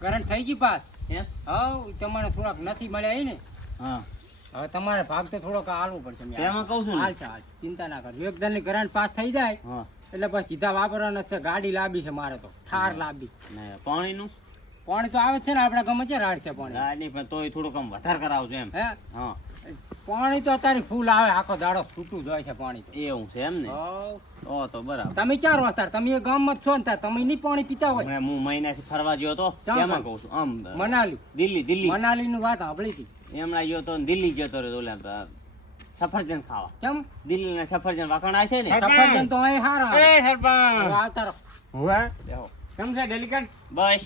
Current થઈ ગઈ pass હે હા તમારે થોડાક નથી મળ્યા ને હા હવે તમારે ભાગ તો થોડોક હાલવું પડશે તેમાં કહું છું ને. હાલ છે હાલ ચિંતા ના કરજો એકદમ ની કરંટ પાસ થઈ જાય હા એટલે પછી સીધા વાપરવાના છે ગાડી લાવી છે મારે તો ઠાર લાવી ને પાણીનું પાણી તો આવે જ છે ને આપણા ગામમાં છે રાડ છે પાણી ગાડી પણ તોય થોડું કમ વધારે કરાવજો એમ હે હા પાણી તો અત્યારે ફૂલ આવે આખો દાડો છૂટું જ હોય છે પાણી તો એવું છે એમ ને હોવ. તો બરાબર તમે ક્યાં રહો તાર તમે એ ગામમાં જ છો ને તાર તમે નહીં પાણી પીતા હોય હમણાં હું મહિનાથી ફરવા ગયો તો ક્યાં તેમાં ફરવા? કહું છું આમ મનાલી દિલ્હી મનાલી નું વાત સાંભળી હતી એમણા ગયો તો ને દિલ્હી ગયો તો રે ઓલા સફરજન ખાવા કેમ દિલ્હી ના સફરજન વાકણા છે ને સફરજન તો અહીં હારા આવે. હવે આવતા રહો. બેહો. કેમ છે ડેલિકેટ બસ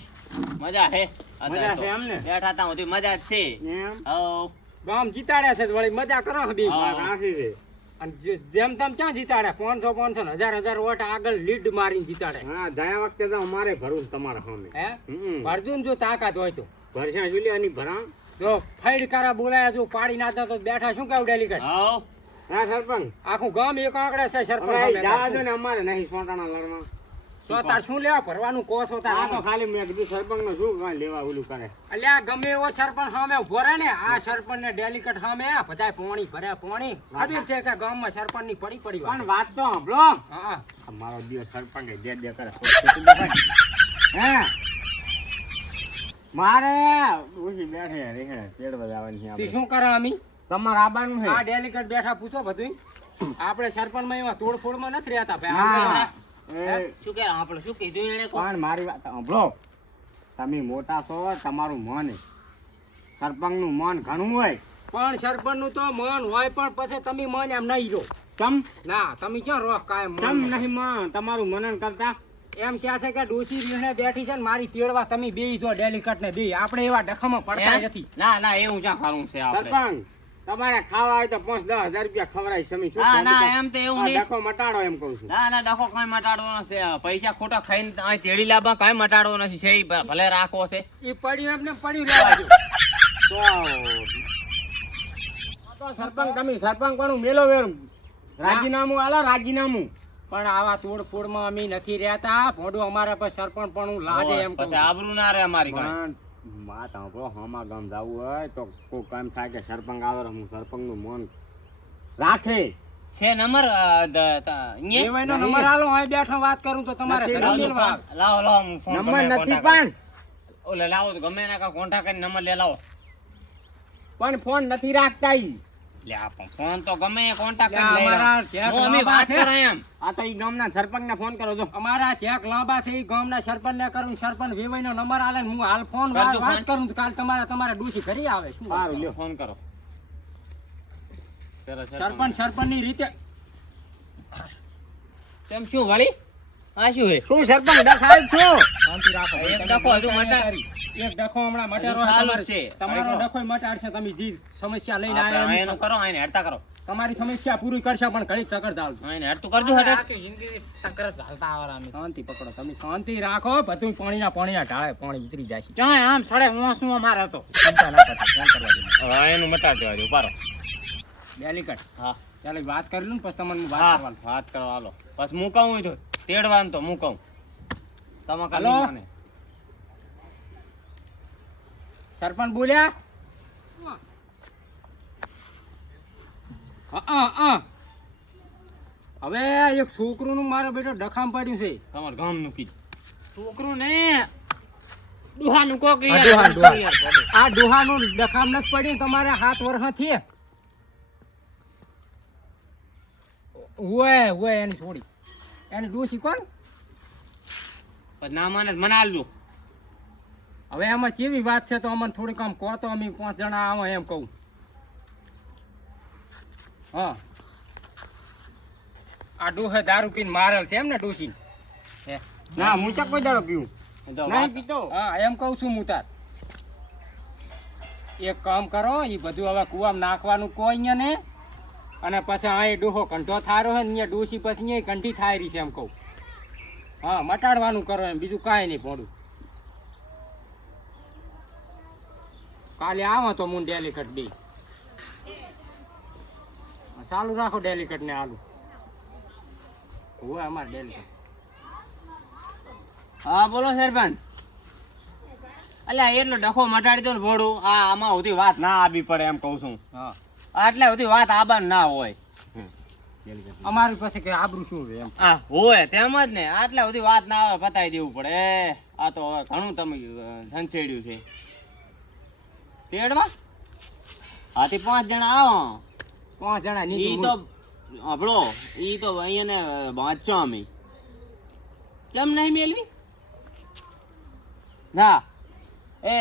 મજા હે મજા છે એમ ને? બેઠા તા સુધી મજા જ છે એમ હવ ગામ જીતાડ્યા છે તો વળી મજા કરો બી હા. વાત સાચી છે અને જેમ તેમ ક્યાં જીતાડ્યા 500 ને 1000 વોટ આગળ લીડ મારીને જીતાડે હા ગયા વખતે તો અમારે ભરવું તમારા સામે હે હમ અર્જુન જો તાકાત હોય તો ભરસા જુલિયાની ભરા જો ફાઈડકારા બોલાયા જો પાડી નાખતા તો બેઠા શું કહું ડેલિકેટ હવ હા સરપંચ આખું ગામ એક આંકડે છે સરપંચ હવે સામે. જવા દો ને અમારે નહીં સોટાણા લડવા તો તાર શું લેવા ભરવાનું કોસ આ હોતા તો ખાલી મેં કીધું સરપંચ નો શું કાંઈ લેવા ઓલું કરે અલ્યા ગમે એવો સરપંચ સામે ઉભો રહે ને આ સરપંચ ને ડેલિકેટ સામે આ બધાય પોણી ભરે પોણી ખબર છે કે ગામમાં સરપંચ ની પડી વાત. પણ વાત તો સાંભળો હા મારો દિવસ સરપંચ દે કરે હે મારે ઓછી બેઠે રેહે તેડવા જવાની છે તી આપણે. શું કરે અમી તમારે આબાનું છે આ ડેલિકેટ બેઠા પૂછો બધું આપણે સરપંચ માં એવા તોડફોડમાં નથી રહેતા ભાઈ ના આપણે એ શું કે આપણે શું કીધું એને કહો પણ મારી વાત સાંભળો તમે મોટા છો તમારું મન સરપંચ નું મન ઘણું હોય પણ સરપંચ નું તો મન હોય પણ પછી તમે મન એમ નહીં રહો ચમ ના તમે ક્યાં રહો કાયમ મન ચમ માં? નહીં મન તમારું મનન કરતા એમ ક્યાં છે કે ડોસી રીહણે બેઠી છે ને મારી તેડવા તમે બે જો ડેલિકેટ ને બે આપણે એવા ડખામાં પડતા એમ? નથી ના ના એવું ક્યાં સારું છે આપણે સરપંચ તમારે ખાવા હોય તો 5-10 હજાર રૂપિયા ખવડાય તમે શું ના કહો ના છો? એમ તો એવું આ નહીં ડખો મટાડો એમ કહું છું ના ના ડખો કઈ મટાડવાનો છે પૈસા ખોટા ખાઈને અહીં તેડી લાવવા કઈ મટાડવો નથી છે ઈ ભલે રાખવો છે એ પડ્યું એમને પડ્યું રહેવા દો. તો આ તો સરપંચ તમે સરપંચ કોનું મેલો વેર રાજીનામું આલો રાજીનામું પણ આવા તોડફોડમાં અમે નથી રહેતા ભોંડું અમારા પર સરપંચ પણ લાજે એમ કહું પછી આબરૂ ના રહે અમારી કાંઈ. પણ વાત સાંભળો હમા ગામ જવું હોય તો કોઈ કામ થાય કે સરપંચ આવે હું સરપંચ નું મન રાખે છે નંબર દેવાઈનો નંબર આલો અહીં બેઠો વાત કરું તો તમારે નથી, ઘરે નથી. મેલવા આવે. લાવો લાવો હું ફોન નંબર ગમે નથી contact પણ ઓલે લાવો તો ગમે એના કોન્ટેક્ટ કરીને નંબર લે લાવો પણ ફોન નથી રાખતા ઈ લે આ પણ ફોન તો ગમે એ કોન્ટેક્ટ લે, કરીને લઈ અમારા લાવો. ચેક હું અમે લાંબા વાત છે. કરે એમ આ તો ઈ ગામના સરપંચ ને ફોન કરો છો અમારા ચેક લાંબા છે એ ગામના સરપંચ ને કરું સરપંચ વેવાઈનો નંબર આલે ને હું હાલ ફોન કરજો વાત ફોન. કરું તો કાલ તમારા ડૂસી ઘરે આવે શું વાત સારું કરો? લ્યો ફોન કરો સરપંચ ની રીતે કેમ શું વળી આ શું હે શું સરપંચ દેખાય છો શાંતિ રાખો એક તમે ડખો હજુ બોલતા મટા- નહીં. એક ડખો હમણાં મટેરો હજુ ચાલુ જ તમારે- છે. તમારો આઈ ગયો. ડખો મટાડશે તમે જે સમસ્યા લઈને આપણે આવ્યા એનું કરો આને હેડતા કરો તમારી સમસ્યા પૂરી કરશે પણ ઘડી ટકર ચાલુ આને હેડતું કરજો હેડે શાંતિ પકડો તમે શાંતિ રાખો બધું પાણીના ઢાળે પાણી ઉતરી જાય છે ચાય આમ સડે હું શું અમારે તો ચિંતા ના કરતા ફોન કરવા દે હવે એનું મટાડ દેવા દો પારો ડેલિકેટ હા ચાલો વાત કરી લઉં ને પછી તમને હું વાત હા કરવાનું વાત કરો હાલો બસ હું કહું તો તેડવાનું તો હું કહું તમે હાલો. કરી મને સરપંચ બોલ્યા હવે એક છોકરું નું મારો બેટો ડખામ પડ્યું છે તમારા ગામનું કીધું છોકરું ને ડોહાનું કોક આ ડોહા. આ ડોહાનું ડખામ નથી પડ્યું તમારે 7 વર્ષ થી ઓય એની છોડી એની ડોસી કોણ પછી ના માને તો મને આલજો હવે એમાં કેવી વાત છે તો અમને થોડીક આમ કહો તો અમે 5 જણા આવો એમ કહું હા આ ડોહે દારૂ પીને મારેલ છે એમ ને ડોસી હે ના હું ચક કોઈ દાડો પીવું તો નહીં વાત- પીતો હા એમ કહું છું હું તાર એક કામ કરો એ બધું હવે કુવામાં નાખવાનું કોઈ અહીંયા ને અને પછી અહીં ડોહો કંઠો થારો હોય ને અહીંયા ડોસી પછી અહીંયા કંઠી થાય રહી છે એમ કહું હા મટાડવાનું કરો એમ બીજું કાંઈ નહીં ભોંડું કાલે આવો તો હું ડેલિકેટ બે ચાલુ રાખો ડેલિકેટ ને આલુ હોય અમારે ડેલિકેટ હા બોલો સરપંચ અલ્યા એટલો ડખો મટાડી દો ને ભોળું આમાં સુધી વાત ના આવી પડે એમ કહું છું હા આટલા સુધી વાત આબાન ના હોય અમારી પાસે કે આબરૂ શું છે એમ હોય તેમ જ ને આટલા સુધી વાત ના આવે પતાવી દેવું પડે આ તો હવે ઘણું તમે સંછેડ્યું છે તેડવા હાથી 5 જણા આવો 5 જણા ઈ નીચે તો આપણો ઈ તો અહીંયાને વાંચો અમે કેમ નહીં મેલવી ના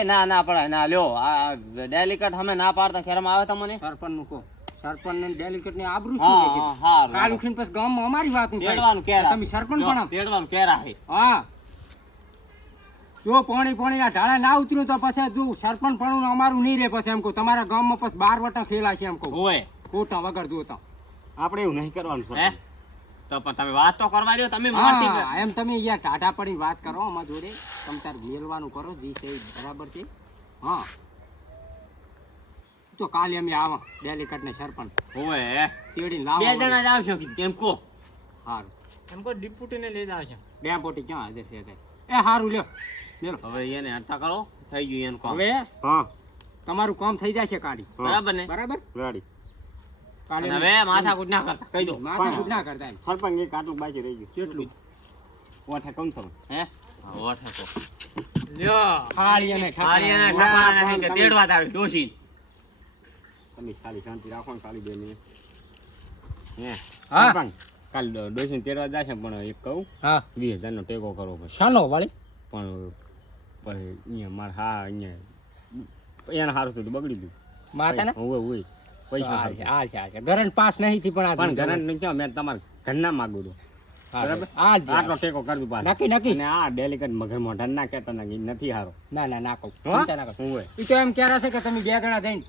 ના ના પડે ના લ્યો આ ડેલિકેટ અમે ના પાડતા શરમ આવે તમને સરપંચ નું કહો સરપંચ ને ડેલિકેટ ને આબરૂ હા શું છે હા કાલ ઉઠીને પછી ગામમાં અમારી વાત તેડવાનું કેરા તમે સરપંચ પણ આમ. તેડવાનું કેરા હે હા જો પાણી આ ઢાળા ના ઉતર્યું તો પછી જો સરપંચ પણ અમારું નહીં રહે પછી એમ કહું તમારા ગામમાં પછી 12 વટા ખેલા છે એમ કહું હોય ખોટા વગર જોતા આપણે એવું નહીં કરવાનું હે સરપંચ. તો પણ તમે વાત તો કરવા દો તમે મારથી હા એમ તમે યાર ટાટા પડીને વાત કરો અમારા જોડે તમે તાર મેલવાનું કરો જે છે એ બરાબર છે હા તો કાલે અમે આવા ડેલિકેટ ને સરપંચ હોય તેડીને બે લાવો જણા જ આવશો કેમ કો હારું એમ કોઈ ડિપ્યુટી ને લઈ આવશે ડેપોટી ક્યાં હાજર છે અત્યારે? એ હારું લ્યો લ્યો હવે એને હડતા કરો થઈ ગયું એનું કામ હવે હા તમારું કામ થઈ જશે કાલી બરાબર ને બરાબર રેડી. કાલે અને હવે માથાકૂટ ના કરતા કહી દો માથાકૂટ ના કરતા એમ. સરપંચ એક આટલું બાકી રહી ગયું કેટલું ઓઠે કમ થયું હે ઓઠે તો લ્યો થાળી અને થાળીના ઠાકાણા. ઠાકાણા નહીં કે તેડવા જ આવે ડોશી તમે ખાલી શાંતિ રાખો ને ખાલી 2 મિનિટ હે હા. સરપંચ કાલ ડોસીને તેડવા જશે પણ એક કહું હા 20,000 નો ટેકો કરવો પડે શાનો વાળી પણ પછી અહીંયા મારે હા અહીંયા એને સારું થયું બગડી ગયું માતાને હોય હોય પૈસા હાલ છે સારું. હાલ છે હાલ છે ગરંટ પાસ નહીં થી પણ આ પણ ઘરે નહીં ક્યાં મેં તમારા ઘરના માગું છું બરાબર? હાલ છે આટલો ટેકો કરજો પાછો. નક્કી નક્કી અને આ ડેલિકેટ મગર મોઢા ના કહેતા ના નથી સારો ના ના ના કહું હા? ચિંતા ના કરો હોય ઈ તો એમ ક્યારે છે કે તમે 2 જણા જઈને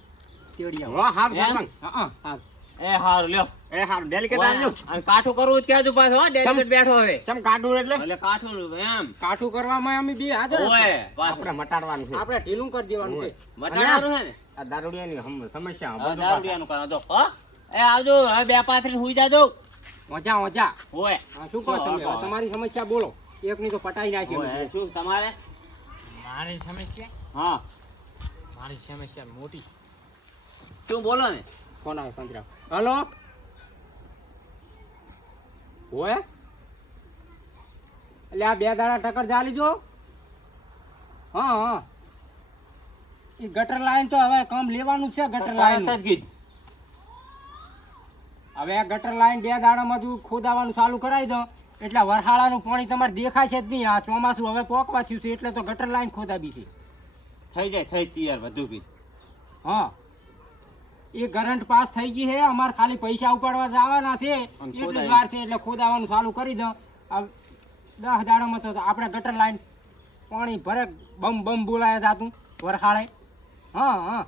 તેડી આવો હો હારું એમ? સરપંચ. હા હા એ હારું લ્યો એ હારું ડેલિકેટ આવજો અને કાઠું કરવું જ ક્યાં પાછો હો ડેલિકેટ બેઠો હવે ચમ કાઢું એટલે એટલે કાઠું એમ કાઠું કરવામાં અમે 2 હાજર જ ઓય છીએ. પાછો આપણે મટાડવાનું છે આપણે ઢીલું કરી દેવાનું છે મટાડવાનું છે ને આ દારૂડિયાની સમસ્યા હવે બધું દારૂડિયાનું કરો જો હો એ આવજો હવે 2 પાથરીને હુઈ જાજો ઓજા ઓજા ઓય હા, શું કહો તમે હવે તમારી સમસ્યા બોલો એકની તો પટાઈ નાખી અમે. ઓય શું તમારે મારી સમસ્યા હા મારી સમસ્યા મોટી શું બોલો ને ફોન આવે સંતરામ હલો હોય એટલે આ 2 દાડા ટક્કર ચાલી જો હા હા એ ગટર લાઈન તો હવે કામ લેવાનું જ છે ગટર લાઈન તરત જ કીધું હવે આ ગટર લાઈન 2 દાડામાં જ ખોદાવાનું ચાલુ કરાવી દો એટલે વરહાળાનું પાણી તમારે દેખાય છે જ નહીં આ ચોમાસું હવે પોકવા થયું છે એટલે તો ગટર લાઈન ખોદાવી છે થઈ જાય થઈ જ યાર બધું કીધું હા એ કરંટ પાસ થઈ ગઈ છે અમારે ખાલી પૈસા ઉપાડવા જવાના છે એટલી જ વાર છે એટલે ખોદાવાનું ચાલુ કરી દો આ 10 દાડામાં તો આપણે ગટર લાઈન પાણી ભરે બમ બમ બોલાય જાતું વરહાળે હા હા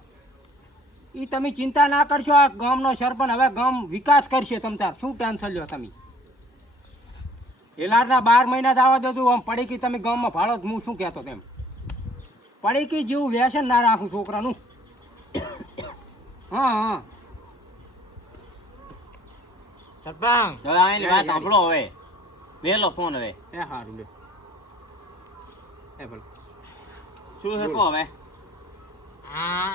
એ તમે ચિંતા ના કરશો આ ગામનો સરપંચ હવે ગામ વિકાસ કરશે તમ તાર શું ટેન્શન લ્યો તમે એલારના 12 મહિના જ આવવા દો તું આમ પડી કે તમે ગામમાં ભાડો હું શું કહેતો તેમ પડી કે જેવું વ્યસન ના રાખું છોકરાનું હા હા સરપંચ હવે આની વાત સાંભળો હવે વેલો ફોન હવે એ સારું લે એ ભલે શું છે કહો હવે આ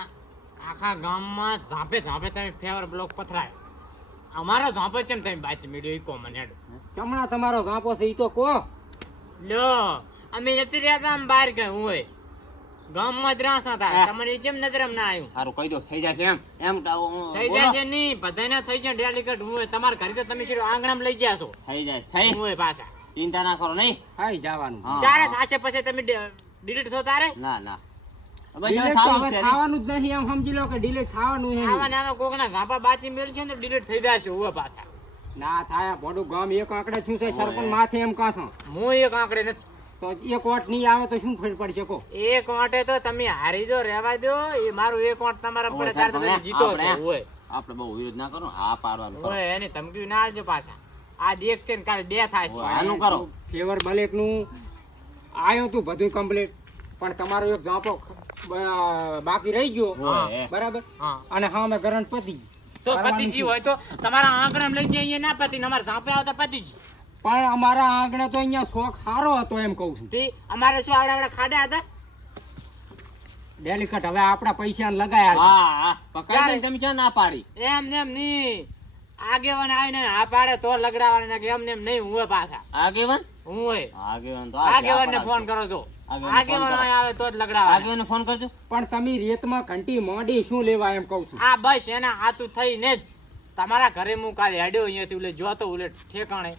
આખા ગામમાં ઝાંપે ઝાંપે તમે ફેવર બ્લોક પથરાય અમારો ઝાંપો ચેમ તમે બાચ મીડિયો ઈ કોમન હેડ હમણાં તમારો ગાંપો છે ઈ તો કહો લ્યો અમે નથી રહેતા આમ બહાર ગયું હોય ગામમાં જ રાસા થાય તમારે જેમ નજરમ ના આવ્યું સારું કહી દો થઈ જશે એમ એમ થઈ જાય છે નહીં બધાને થઈ જાય ડેલિકેટ હું તમારા ઘરે તો તમે સીધું આંગણામાં લઈ ગયા છો થઈ જાય થઈ હું પાછા ચિંતા ના કરો નહીં હાઈ જવાનું હા. ચારે થશે પછી તમે ડિલીટ થો તારે ના ના બસ હવે ડિલીટ તો સારું હવે જ છે થવાનું જ નહીં એમ સમજી લો કે ડિલીટ થવાનું છે આવા ને આવા કોકના ઝાપા બાચી મેળ છે ને ડિલીટ થઈ જશે હું પાછા ના થાય ભોડું ગામ એક આંકડે થયું છે સરપંચ માથે એમ કાસો હું એક આંકડે નથી તો એક વોટ નહીં આવે તો શું ફેર પડશે કો એક વાંટે તો તમે હારી જો રહેવા દો એ મારું એક વાંટ તમારા પડે ત્યારે તમે જીતો છો હોય આપણે બહુ વિરોધ ના કરો હા પાડવાનું કરો હોય એની ધમકી ના આલજો પાછા આ એક છે ને કાલે 2 થાય છે ઓય, આનું કરો ફેવર બલેક નું આવ્યું તું બધું કમ્પ્લીટ પણ તમારો એક જાંપો બાકી રહી ગયો ઓય. બરાબર હા અને હા મેં કરંટ પતી ગઈ. તો કરવાનું પતિજી શું? હોય તો તમારા આંગણામાં લઈ જઈએ ના પતિ અમારા ઝાંપે આવતા પતિજી પણ અમારા આંગણે તો અહીંયા શોખ સારો હતો એમ કહું છું તે અમારે શું આવડા ખાડા હતા ડેલિકેટ હવે આપણા પૈસા લગાયા હા હા પકડાય ને તમે ક્યાં ના પાડી એમ ને એમ નહીં આગેવાન આવીને આ પાડે તો લગડાવાના કે એમ ને એમ નહીં હું પાછા આગેવાન હું હોય આગેવાન તો આગેવાનને ફોન કરો છો આગેવાન અહીં આવે તો જ લગડાવા આગેવાનને ફોન કરજો પણ તમે રેતમાં ઘંટી મોડી શું લેવા એમ કહું છું આ બસ એના હાથું થઈને જ તમારા ઘરે હું કાલે હેડ્યો અહીંયાથી ઉલે જોતો ઉલે ઠેકાણે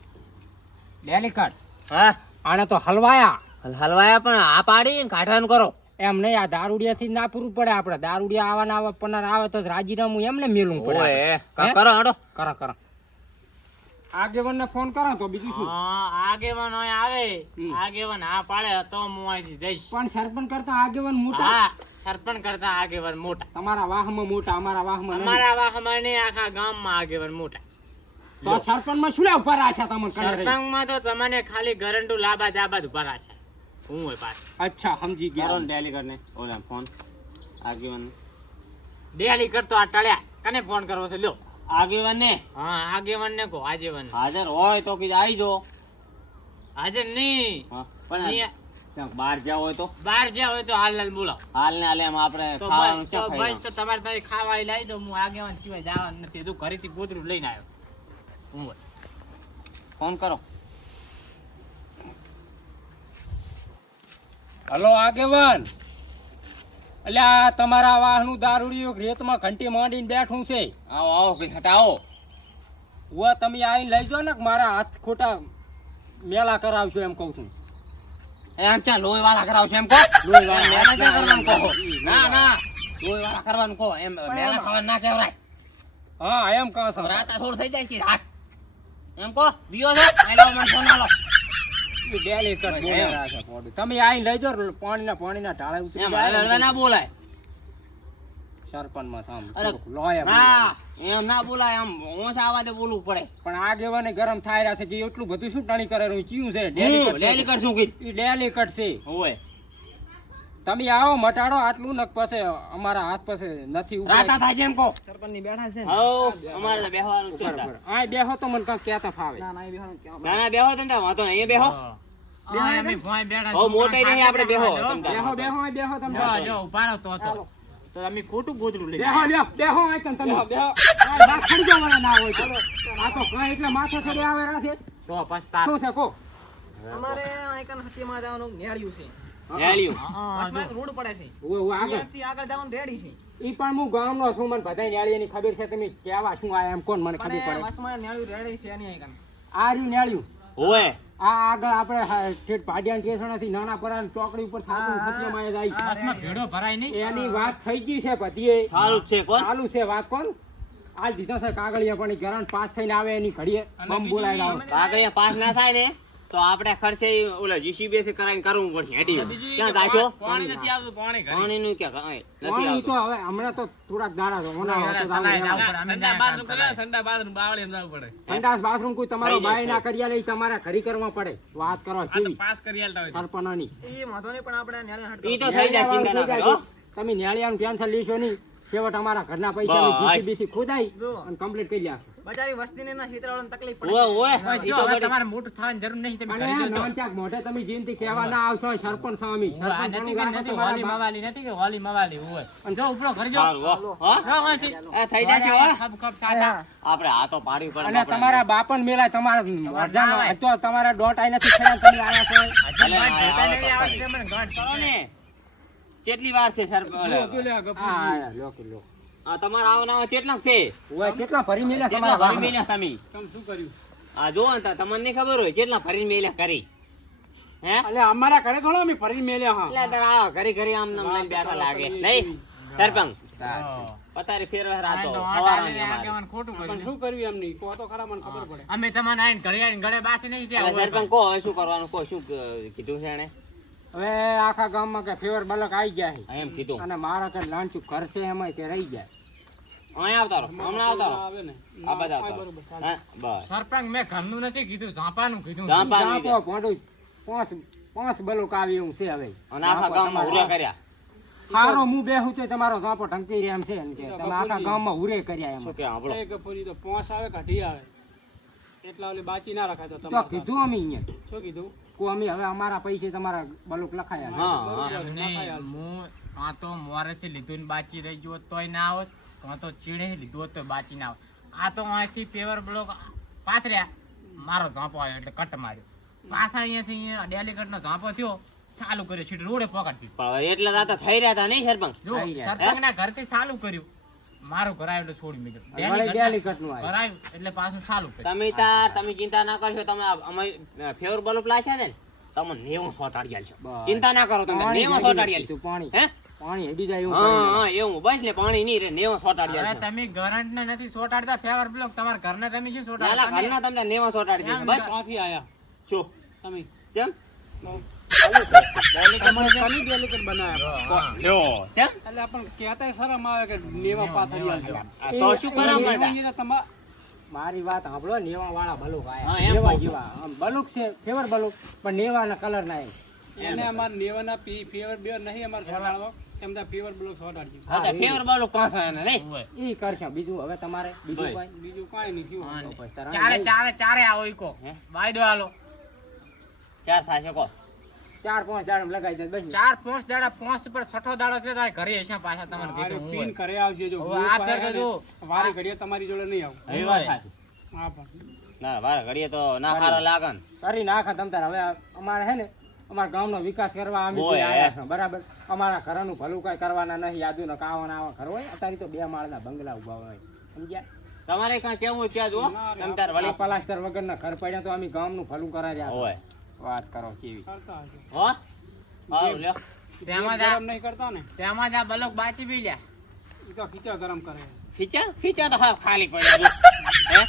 ડેલિકેટ હા આને તો હલવાયા હલવાયા પણ આ પાડી ને કાઢવાનું કરો એમ નહીં આ દારૂડિયાથી ના પૂરું પડે આપણે દારૂડિયા આવવાના આવે પનાર આવે તો જ રાજીનામું એમને મેલવું પડે ઓય કરો હડો કરો કરો આગેવાનને ફોન કરો તો બીજું શું હા આગેવાન અહીં આવે આગેવાન આ પાડે તો હું અહીંથી જઈશ પણ સરપંચ કરતા આગેવાન મોટા હા સરપંચ કરતા આગેવાન મોટા તમારા વાહમાં મોટા અમારા વાહમાં નહીં. અમારા વાહમાં નહીં આખા ગામમાં આગેવાન મોટા તો સરપંચમાં શું લે ઉપર રાખ્યા તમને કને રહી? સરપંચમાં તો તમને ખાલી ગરંડુ લાબા જાબા ઉભા રાખે હું હોય પાછો અચ્છા સમજી કરો ગયા ને ડેલિકેટ ને ઓલા ફોન આગેવાન ડેલી કરતો આ ટળ્યા કને ફોન કરવો છે લ્યો આગેવાન ને હા આગેવાન ને કહો આગેવાન હાજર હોય તો કીધું આવી જો હાજર નહીં હા, પણ નહીં. ક્યાંક બહાર જ્યાં હોય તો બહાર જ્યાં હોય તો હાલ હાલ બોલાવો હાલ ને હાલે એમ આપણે તો ખાવાનું બસ ક્યાં ખાઈ તો તમારે પાસે ખાવા લાવી દો હું આગેવાન સિવાય જવાનું નથી તું ઘરેથી ગોદરું લઈને આવ્યો હું હોય. ફોન કરો હલો આગેવાન એટલે આ તમારા વાહનું દારૂડિયું રેતમાં ઘંટી માંડીને બેઠું છે આવો આવો ભાઈ હટાવો હું તમે આવીને લઈ જાઓ ને કે મારા હાથ ખોટા મેલા કરાવશો એમ કહું છું એ આમ ક્યાં લોહી વાળા કરાવશે એમ કહો લોહીવાળા. મેલા ક્યાં કરવાનું કહો ના ના લોહી વાળા કરવાનું કહો એમ મેલા ખાવાનું ના કહેવાય હા એમ કહો છો રાતા થોડું થઈ જાય કે રાત એમ કહો બીયો છો આઈ લાવો મને ફોન આલો ઈ ડેલિકેટ બોલે રાખે પોડું. તમે આવીને લઈ જાઓ પાણીના ઢાળે ઉતરી એમ જાય. હળવે ના બોલાય સરપંચમાં સામ અરે લોયા ના એમ ના બોલાય આમ ઓછ આવાજે બોલવું પડે પણ આગેવાને ગરમ થાય રહ્યા છે કે એટલું બધું શું ટણી કરેલું ચિયું છે હું ડેલિકેટ ડેલિકેટ શું કીધું ઈ ડેલિકેટ છે ઓય તમે આવો મટાડો આટલું નક પાસે અમારા હાથ પાસે નથી રાતા થાય છે એમ કહો સરપંચની બેઠા છે હો અમારે તો બેહવાનું છે આ બેહો તો મને કાંઈક કહેતા ફાવે ના ના બેહો તમે તાર વાંધો નહીં અહીંયા બેહો હા, અમે ભોંય બેઠા હો મોટાઈ નહીં આપણે બેહો જો, તમ તાર. બેહો બેહો અહીં બેહો તમે જો, જો, ઉભા રહો તો અમે ખોટું ગોદરું લઈને બેહો લ્યો બેહો અહીં તમ તમે બેહો વાત ખરી જવાના ના હોય તો આ તો કાંઈ એટલે માથે ચડે આવે રાખે તો પછતા શું છે કો અમારે આઈકન હત્યામાં જવાનું નેળ્યું છે હેલ્યું. બસમાં એક રોડ પડે છે હું આગળ ત્યાંથી આગળ જવાનું રેડી છે ઈ પણ હું ગામનો છું મને બધાય નેળીની ખબર છે તમે કેવા શું આ એમ કોણ મને ખબર પણ પડે બસમાં નેળ્યું રેડી છે એની આઈકન આ રહ્યું નેળ્યું ઓય આ આગળ આપણે ઠેઠ ભાડિયાના સ્ટેશનેથી નાના પરાની ચોકડી ઉપર થાતું સત્યમાં એ જાય બસમાં ભેડો ભરાય નહીં એની વાત થઈ ગઈ છે બધીએ સારું જ છે કોણ ચાલુ છે વાત કોણ આજ દીધો છે કાગળિયા પણ ગરંટ પાસ થઈને આવે એની ઘડીએ બમ બોલાઈ લાવો કાગળિયા પાસ ના થાય ને તો આપણે ખર્ચે ઓલા જીસીબી થી કરાઈને કરવું પડશે હેડી ક્યાં જાશો પાણી નથી આવતું પાણી પાણીનું ક્યાં કાંઈ નથી પાણી તો આવતું હવે હમણાં તો થોડાક દાડા છે ઓના હોય તો તલાઈ દાડા જવું પડે, અમે ઠંડા ત્યાં બાથરૂમ કામ કરે ઠંડા બાથરૂમ બાવળી જવું પડે સંડાસ બાથરૂમ કોઈ તમારો થઈ જાય, બાય ના કર્યા લઈ તમારે ઘરી કરવા પડે વાત કરો કેવી પાસ કરી આલતા હોય સરપંચની એ વાંધો નહીં પણ આપણે નેળ્યું ઈ તો થઈ જાય ચિંતા ના કરો તમે ન્યાળિયાનું ટેન્શન લેશો નહીં છેવટ અમારા ઘરના પૈસા બસ. જીસીબી થી ખોદાઈ જો. અને કમ્પ્લીટ કરી આપશે બચારી વસ્તીને ના ક્ષેત્રવાળાને તકલીફ ઓય પડે ઓય હોય. ઈ જો, તો હવે બધી- તમારે મોટું થવાની જરૂર નહીં તમે અને કરી દેજો. નાનચાક મોઢે તમે જીનથી કહેવા ના આવશો સરપંચ સ્વામી હોય, આ નથી કે નથી હોલી મવાલી નથી કે હોલી મવાલી હોય અને જો ઉપરો કરજો સારું, હો. હો? જો અહીંથી. આ થઈ જશે હો ખપ ખપ થાતા. આપણે આ તો પાડવી પડે અને આપણે. તમારા બાપન મેલા તમારા ના અડધાનો આવે. તો તમારા દોટ આઈ નથી ખેડા તમે આયા છો હજી ભલે, ગાંઠ હા, ભેટા આવો નહીં તો આવડતી, ખરી. અમને ગાંઠ કરો કરો ને. ને કેટલી વાર છે સર હા આયા લો કે લો આ તમારા આવનાવા કેટલા છે ઓય કેટલા ભરી મેલ્યા કેટલા તમારા ભરી બાપને? મેલ્યા તમે તમે શું કર્યું આ જો ને તમને નહીં ખબર હોય કેટલા ભરી મેલ્યા કરી હે એટલે અમારા ઘરે ઘણો અમે ભરી મેલ્યા હા એટલે તાર આવો ઘરી ઘરી આમ નામ લઈને બેઠા લાગે નહીં સરપંચ હા. પતારી ફેરવા રાતો આ તો સવારની આ અમારે. કહેવાનું ખોટું કર્યું ને. શું કર્યું એમ નહીં તો ખરા મને ખબર પડે અમે તમને આઈને ઘરે આઈને ગળે બાથી નહીં ત્યાં હવે હોય સરપંચ કહો હવે શું કરવાનું કહો શું કીધું છે એને હવે આખા ગામમાં કે ફેવર બલક આવી ગયા છે એમ કીધું અને મારા કે લાંચું ઘર છે એમાં તે રહી જાય અહીંયા આવતા રહો હમણાં આવતા રહો આ બધા આવતા રહો. હા, બસ સરપંચ મેં ઘરનું નથી કીધું ઝાંપાનું કીધું ઝાંપા. જાપો ભોંડું પાંચ બલુક આવી એવું છે હવે અને આખા ગામમાં ઉરા કર્યા હારો હું બેહું તો તમારો જાપો ઢંકી રહ્યા એમ છે એમ કે તમે આખા ગામમાં ઉરે કર્યા એમ શું કે આપણો તો કીધું અમે અહીંયા શું કીધું અમે હવે અમારા પૈસે તમારા બલુક લખાયા હા હા એમ નહીં, હું કાં તો મોરેથી લીધું ને બાચી રહી ગયું હોત તોય ના આવત, કાં તો ચીડે લીધું હોત તો બાચી ના આવત. આ તો અહીંથી પેવર બ્લોક પાથર્યા, મારો ઝાંપો આવ્યો એટલે કટ માર્યો. પાછા અહીંયાથી અહીંયા ડેલીગઢનો ઝાંપો થયો, ચાલુ કર્યો, સીધું રોડે પકડતી. પણ એટલે આ તો થઈ રહ્યા હતા નહીં સરપંચ? જો સરપંચના ઘરથી ચાલુ કર્યું, મારું ઘર આવ્યું એટલે છોડી મેલ્યો. ડેલીગઢનું આવ્યું. ઘર આવ્યું એટલે પાછું ચાલુ કર્યું. તમે ચિંતા ના કરશો, તમે અમે ફેવર બલ્બ લાગ્યા છે ને, તમે 90 સોટાડી આલશો. બસ. ચિંતા ના કરો, તમે 90 સોટાડી આલશો. પાણી હે પાણી હેડી જાય એવું હા કરીને. હા એવું બસ ને, પાણી નહીં રે, 90 સોટાડી હવે આલશો. તમે ગરંટ ને નથી સોટાડતા ફેવર બ્લોક, તમારા ઘરને તમે શું ના ના, સોટાડતા? ઘરના તમને 90 સોટાડી દેજો. બસ ક્યાંથી આયા શું તમે? કેમ તમે ડેલીગેટ બનાવ્યા. લ્યો કેમ એટલે આપણને કહેતાય શરમ આવે કે નેવા પાથરી આલજો. આ તો શું કરવા માંડ્યા? એને તમા- મારી વાત સાંભળો, નેવા વાળા બલુક હા, આયા એમ નેવા કહું. જેવા આમ બલુક છે, ફેવર બલુક, પણ નેવાના કલર ના આવે. એને અમાર નેવાના ફેવર બેવર નહીં અમારે છોડાડવો, એમ તો ફેવર બ્લોક છોડાડજો. હા તો ફેવર બલ્બ પાંચ આયા ને નહીં? હોય. ઈ કરશે બીજું હવે તમારે બીજું બસ. કોઈ બીજું કાંઈ નહીં થયું. હા, કોઈ તરાણ ચારે નહીં. ચારે ચારે આવો ઈકો હે? વાયદો હાલો. ચાર થશે કો? 4-5 દાડમ લગાઈ દે બસ. 4-5 દાડા 5 પર છઠ્ઠો દાડો છે તો આ ઘરે હશે પાછા તમારે હારે કીધું હું પીન હોય. કરે આવશે જો. હવે આ ફેર તો જો. વારે ઘડીએ તમારી જોડે નહીં આવું. એ વાત સાચી. હા પણ ના વારે ઘડીએ તો ના સારા લાગે ને. કરી નાખા તમ તાર. હવે અમારે હે ને અમારા ગામનો વિકાસ કરવા અમે હોય, આયા છે બરાબર. અમારા ઘરનું ભલું કઈ કરવાના નહીં. યાદુનો કાવાના આવા ઘર હોય, અત્યારે તો 2 માળના બંગલા ઉભા હોય, સમજ્યા? તમારે કાંઈ કેવું હોય ત્યાં જુઓ. તમ તાર આ વળી પ્લાસ્ટર વગરના ઘર પડ્યા તો અમે ગામનું ભલું કરાવ્યા. હોય. વાત કરો કેવી. કરતા હશે. હો હારું લ્યો. તેમાં જ ગરમ નહીં કરતા ને તેમાં જ આ બલોક બાચી બી લ્યા. એ તો ખીચા ગરમ કરે. ખીચા તો હા ખાલી પડ્યા. હે?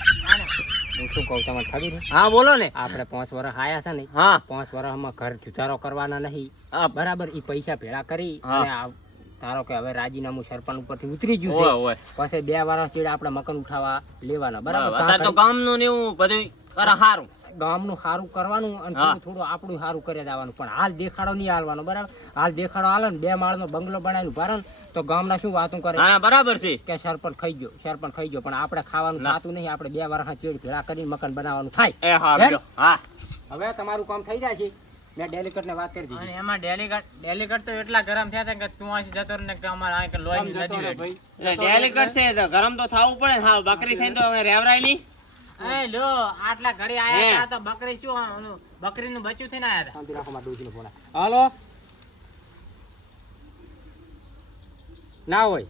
હું શું કહું તમને ખબર છે? હા બોલો ને. આપણે 5 વર્ષ આયા છે ને, હા 5 વર્ષમાં ઘર જુતારો કરવાના નહીં. હા, બરાબર. ઈ પૈસા ભેળા કરી હા. અને ધારો કે હવે રાજીનામું સરપંચ ઉપરથી ઉતરી ગયું હોય છે, હોય. પછી 2 વર્ષ ચીડ આપણે મકાન ઉઠાવવા લેવાના બરાબર. અત્યારે તો ગામનું ને એવું બધું કરે સારું. ગામનું સારું કરવાનું અને હા. થોડું થોડું આપણું સારું કરી દેવાનું, પણ હાલ દેખાડો નહીં હાલવાનો બરાબર. હાલ દેખાડો હાલે ને 2 માળનો બંગલો બનાવીને ઉભા રહે ને તો ગામના શું વાતું કરે હા બરાબર છે. કે સરપંચ ખાઈ ગયો, પણ આપણે ખાવાનું ના. થતું નહીં. આપણે 2 વર્ષના ચેડ ભેળા કરીને મકાન બનાવવાનું થાય. એ હા હે? લ્યો. હા હવે તમારું કામ થઈ જાય છે. મેં ડેલિકેટ ને વાત કરી અને દીધી. એમાં ડેલીગઢ તો એટલા ગરમ થયા હતા કે તું અહીંથી જતો રહે ને કે અમારે અહીં કે આમ લોહીની જતો નદી રહે વેઠી. ભાઈ. એટલે ડેલીગઢ છે તો ગરમ તો થવું પડે ને. હા બકરી થઈને તો હવે રેવરાય નહીં. એ લો આટલા ઘડી હે. આયા હતા તો બકરી શું ઓલું બકરીનું બચ્ચું થઈને આયા હતા. શાંતિ રાખો, મારા ડોશીનો ફોન આવે. હાલો ના હોય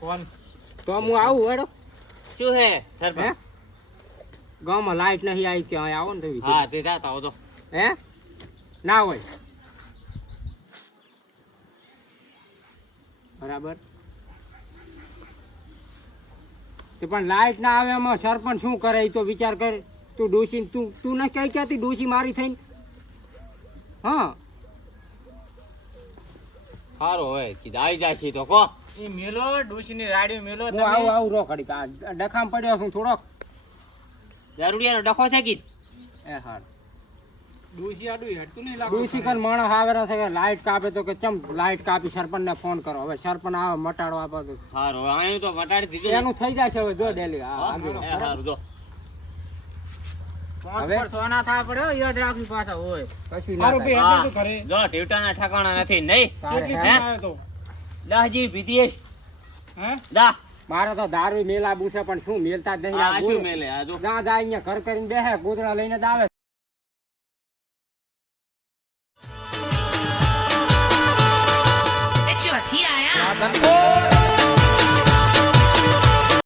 કોણ તો હું આવું હેડો. શું હે હે? સરપંચ? ગામમાં લાઈટ નહીં આવી કે અહીં આવો ને તો હા તે જાતા હો તો. હે ના હોય બરાબર. તે પણ લાઈટ ના આવે એમાં સરપંચ શું કરે એ તો વિચાર કર. તું ડોશી તું ને કઈ ક્યાંથી ડોશી મારી થઈને. હા સારું હોય કીધું આવી જાય છે તો કો. એ મેલો ડોશીની રાડીઓ મેલો હું તમે. આવું રો ઘડીક. આ ડખામ પડ્યો છું થોડોક. જરૂરિયાનો ડખો છે કીધ. એ હા ડોશી આડું હેઠતું નહીં લાગે. ડોશી કન માણસ આવે છે કે લાઈટ કાપે તો કે ચમ લાઈટ કાપી સરપંચ ને ફોન કરો. હવે સરપંચ આવે મટાડો આપે તો સારું હવે આયું તો વટાડી દીધું ને. એનું થઈ જાય છે હવે. જો ડેલી હો? આગળ એ સારું જો. 5 હવે? પર સોના થવા પડ્યો યાદ રાખવી પાછા હોય. કશું ના મારું થાય. ભાઈ હા. એટલે તો ઘરે. જો ટીવટાના ઠકાણા નથી નહીં. તારે કેટલી હે? ફોન આવ્યો તો? દહજી ભીતીએશ. હે? દા. મારે તો દારૂ મેલાબુ છે પણ શું મેલતા જ નહીં. આ આ શું બોલ. મેલે આ જો. જ્યાં જાય અહીંયા ઘર કરીને બેહે, ગોદડા લઈને જ આવે. ચોથી આયા